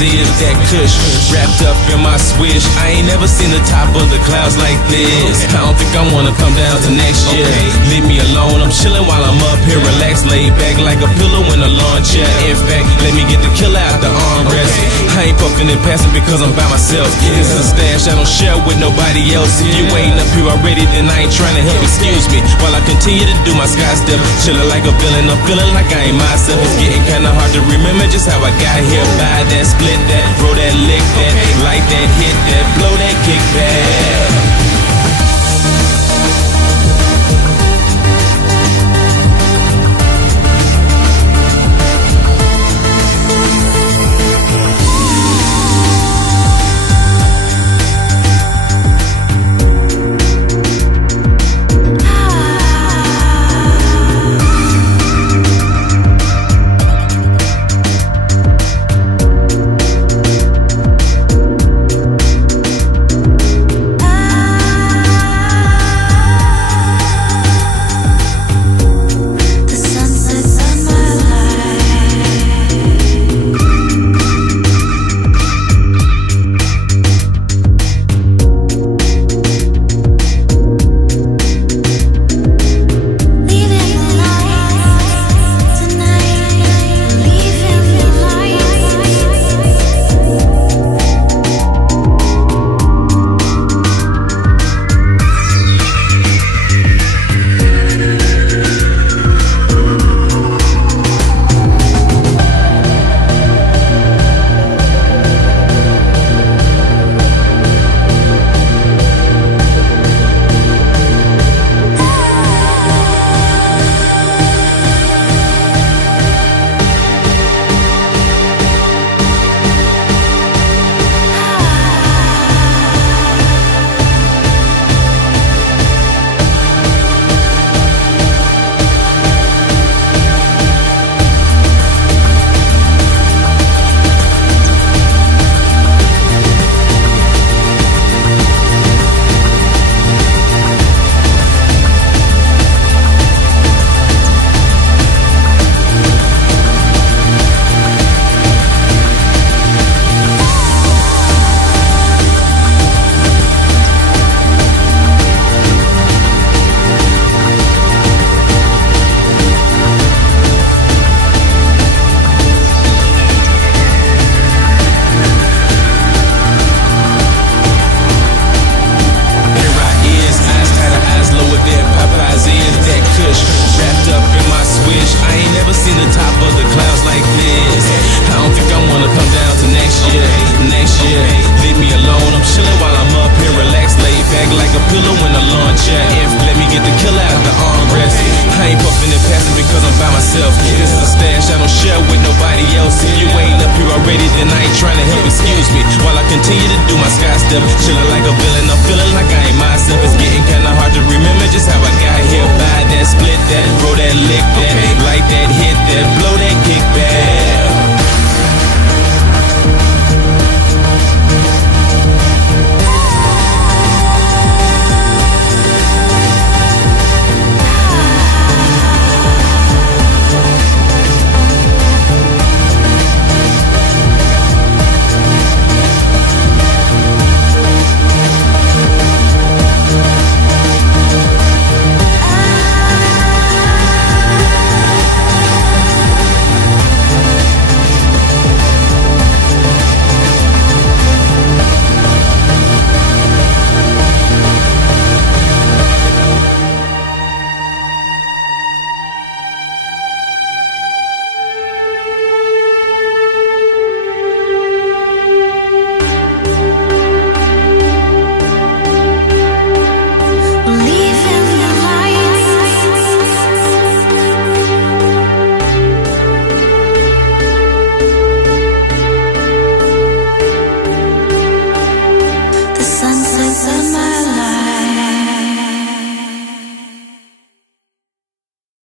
is that kush wrapped up in my swish. I ain't never seen the top of the clouds like this. I don't think I wanna come down to next year. Leave me alone, I'm chilling while I'm up here, relaxed, laid back like a pillow in a lawn chair. In fact, let me get the killer out the armrest. I ain't puffing and passing because I'm by myself. This is a stash I don't share with nobody else. If you ain't up here already, then I ain't trying to help. Excuse me while I continue to do my sky step, chilling like a villain. I'm feeling like I ain't myself. It's getting kinda hard to remember just how I got here. Buy that, split that, roll that, lick that, light that, hit that, blow that, kick back. This is a stash I don't share with nobody else. If you ain't up here already, then I ain't trying to help. Excuse me while I continue to do my sky step, chilling like a villain. I'm feeling like I ain't myself. It's getting